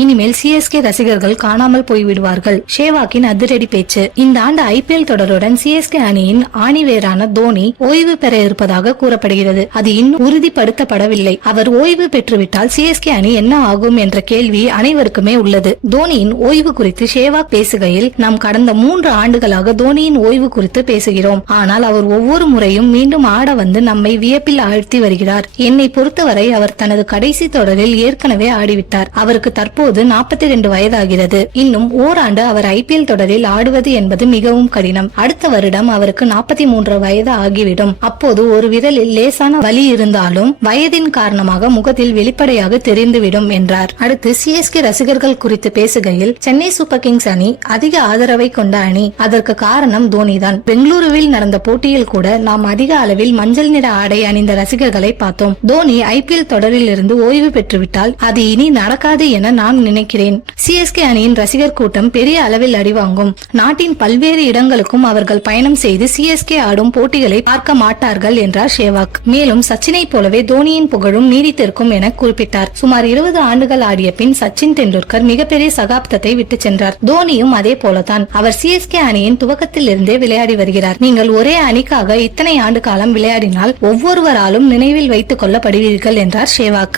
இனிமேல் சிஎஸ்கே ரசிகர்கள் காணாமல் போய்விடுவார்கள். சேவாக்கின் அதிரடி பேச்சு. இந்த ஆண்டு ஐபிஎல் தொடருடன் சிஎஸ்கே அணியின் ஆணிவேரான தோனி ஓய்வு பெற இருப்பதாக கூறப்படுகிறது. அது இன்னும் உறுதிப்படுத்தப்படவில்லை. அவர் ஓய்வு பெற்றுவிட்டால் சிஎஸ்கே அணி என்ன ஆகும் என்ற கேள்வி அனைவருக்குமே உள்ளது. தோனியின் ஓய்வு குறித்து சேவாக் பேசுகையில், நாம் கடந்த 3 ஆண்டுகளாக தோனியின் ஓய்வு குறித்து பேசுகிறோம். ஆனால் அவர் ஒவ்வொரு முறையும் மீண்டும் ஆட வந்து நம்மை வியப்பில் ஆழ்த்தி வருகிறார். என்னை பொறுத்தவரை அவர் தனது கடைசி தொடரில் ஏற்கனவே ஆடிவிட்டார். அவருக்கு தற்போது 42 வயதாகிறது. இன்னும் ஓராண்டு அவர் ஐபிஎல் தொடரில் ஆடுவது என்பது மிகவும் கடினம். அடுத்த வருடம் அவருக்கு 43 வயது ஆகிவிடும். அப்போது ஒரு விரலில் லேசான வலி இருந்தாலும் வயதின் காரணமாக முகத்தில் வெளிப்படையாக தெரிந்துவிடும் என்றார். அடுத்து சிஎஸ்கே ரசிகர்கள் குறித்து பேசுகையில், சென்னை சூப்பர் கிங்ஸ் அணி அதிக ஆதரவை கொண்ட அணி. அதற்கு காரணம் தோனிதான். பெங்களூருவில் நடந்த போட்டியில் கூட நாம் அதிக அளவில் மஞ்சள் நிற ஆடை அணிந்த ரசிகர்களை பார்த்தோம். தோனி ஐபிஎல் தொடரில் இருந்து ஓய்வு பெற்றுவிட்டால் அது இனி நடக்காது என நான் நினைக்கிறேன். சிஎஸ்கே அணியின் ரசிகர் கூட்டம் பெரிய அளவில் அடிவாங்கும். நாட்டின் பல்வேறு இடங்களுக்கும் அவர்கள் பயணம் செய்து சிஎஸ்கே ஆடும் போட்டிகளை பார்க்க மாட்டார்கள் என்றார் சேவாக். மேலும் சச்சினை போலவே தோனியின் புகழும் நீடித்திருக்கும் என குறிப்பிட்டார். சுமார் 20 ஆண்டுகள் ஆடிய பின் சச்சின் டெண்டுல்கர் மிகப்பெரிய சகாப்தத்தை விட்டு சென்றார். தோனியும் அதே போலதான். அவர் சிஎஸ்கே அணியின் துவக்கத்தில் இருந்தே விளையாடி வருகிறார். நீங்கள் ஒரே அணிக்காக இத்தனை ஆண்டு காலம் விளையாடினால் ஒவ்வொருவராலும் நினைவில் வைத்துக் கொள்ளப்படுவீர்கள் என்றார் சேவாக்.